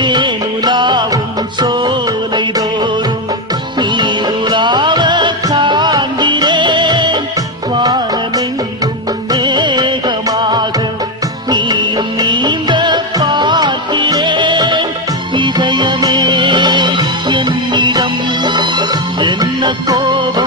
தேனுலாவும் சோலை தோறும் நீருலாவ காண்கிறேன். வானமெங்கும் மேகமாக நீயும் நீந்த பார்க்கிறேன். இதயமே என்னிடம் என்ன கோபம்